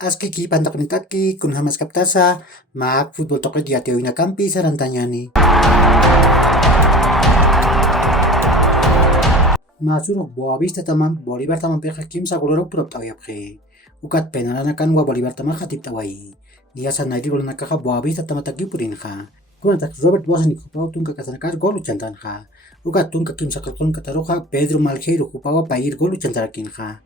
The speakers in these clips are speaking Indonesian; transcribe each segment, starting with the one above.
Askiki pantakunitaki kun hamas kaptasa mak futbol toke dia teoina kampi sarantanyani. Masuro Boavista tamam Bolivar tamam peja kimsa goloro prop tawayapje. Ukat penalana kan wa Bolivar tamam khatip tawai. Dia sanai di golona kaha Boavista tamataki purinha. Kuna tak Robert Bosan kupau tungka kasanakar golu chantanha. Ukat tungka kimsa kalkon kataroha Pedro Malheiro kupawa pair golu chantarakinha.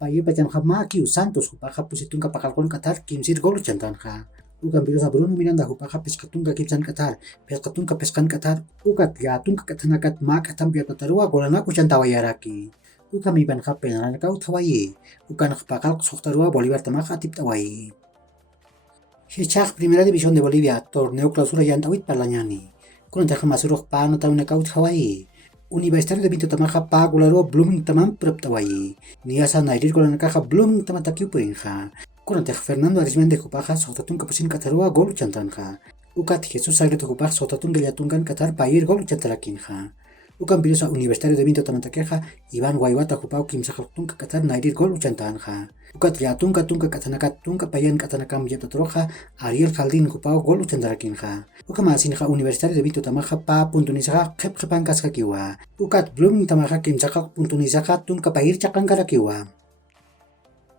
Pair pacam Maki Santos kupaha pusitungka pakalkon katar kimsir golu chantanha. Ukan bilosa Bruno Miranda kupaha peskatunka kimsan katar. Peskatunka peskan katar. Ukat gatunka katanakat mak tampia tatarua golana kuchantawayaraki. Uka mi ban penalana kau tawaye. Ukan pakal soktarua Bolivar tamaka tip tawaye. Hichak Primera División de Bolivia, torneo clausura yantawit parlañani. Kuna taja masurok pa no tauna kaut Hawaii. Universitario de Vinto tamaja pa gularo Blooming tamam prop tawayi. Niasa nairir golana kaja Blooming tamatakiu purinja. Kuna taja Fernando Arismendi kupaja sotatun kapusin katarua gol chantanja. Ukat Jesus Sagreto kupaja sotatun geliatungan katar pair gol chantarakinja. Ukan bilosa Universitario de Vinto tamatakeja Ivan Guaywata kupau kimsajaltun katar nairir gol chantanja. Ukat liatunka tunka katanakat tunka payan katanakam yatatroja Ariel Jaldín kupau gol chantarakinja. Uka masinja Universitario de Vinto tamaja pa puntunisaja jepjepan kaskakiwa. Ukat Blooming tamaja kimsaja puntunisaja tunka pair chakankarakiwa.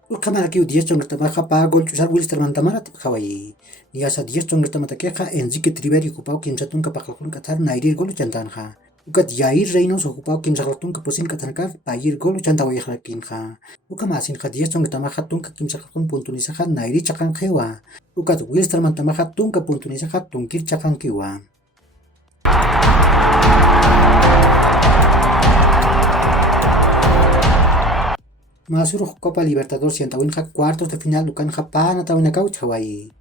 Uka marakiu 10 chongra tamaja pa gol chusar Wilstermann tamara tipjawayi. Niasa 10 chongra tamatakeja Enrique Triveri kupau kimsatunka pakalkun katar nairir gol chantanja. Ukat Yair Reynos ocupado kimsajaltun kapusin katanakar pair gol chantawayajlakinja. Uka masinja 10 chongra tamaja tunka kimsajaltun puntunisaja nairi chakanjewa. Ukat Wilstermann tamaja tunka puntunisaja tunkir chakankiwa. Masuro Copa Libertadores yantawinja cuartos de final dukan japana tawinakau chawayi.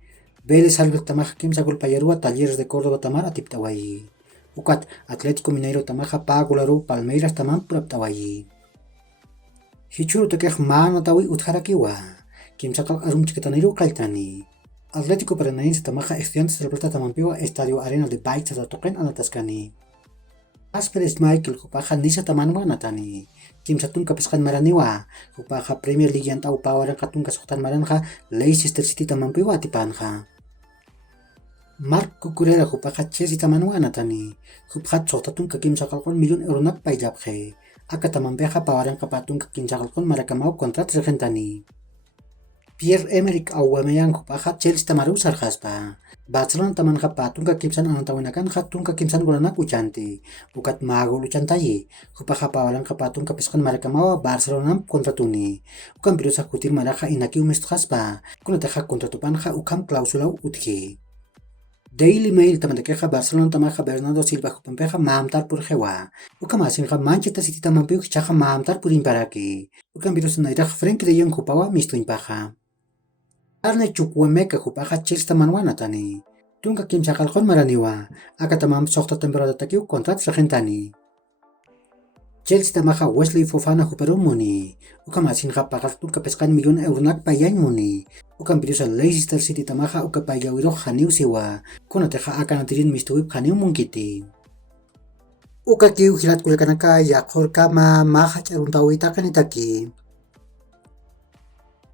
Vélez Albert tamaja kimsa gol payarua Talleres de Córdoba tamara tiptawayi. Ukat Atlético Mineiro tamaja pa golaru Palmeiras tamam praptawayi. Hichuru tekej mana tawi utharakiwa. Kimsakal arum chiquetaneiro kaltani. Atlético Paranaense tamaja Estudiantes del Plata tamampiwa Estadio Arena de Baix toquen anataskani. Asperes Michael kupaja Nisa tamanwa natani. Kimsatun kapeskan maraniwa. Kupaja Premier League yantau pawaran katun kasoktan maranja Leicester City tamampiwa atipanja. Mark Cucurella kupaja Chelsea tamanwa natani. Kupaja sotatun kakimsakalkon €1,000,000 nak paijabje. Aka tamampeja pawaran kapatun kakimsakalkon marakamau kontrat regentani. Pierre-Emerick Aubameyang kupaja Chelsea tamaru sarjaspa. Barcelona taman kapatun kakimsan anantawinakan hatun kakimsan golanak uchanti. Ukat magol uchantayi. Kupaja pawaran kapatun kapeskan marakamawa Barcelona kontratuni. Ukan birosa kutir maraja inaki umestjaspa. Kunataja kontratupanja ukam klausulau utki. Daily Mail tamantakeja Barcelona tamaja Bernardo Silva kupampeja maamtar purjewa. Uka masinja Manchester City tamampiu chaja maamtar purimparaki. Ukan birosa nairaj Frenkie de Jong kupawa mistuinpaja. Arne Chukwuemeka kupaja Chelsea tamanwa natani. Tunka kimsakalkon maraniwa. Aka tamam sokta temporada takiu kontrat regentani. Chelsea tamaja Wesley Fofana kuperumuni. Uka masinja pagartun kapeskan €1,000,000 nak payan muni. Ukan birosa Leicester City tamaja uka payawiro janiu siwa. Kunateja aka natirin mistuip janiu mungkiti. Uka kiu hilat kulekanaka yakor kama maha charuntawita kanitaki.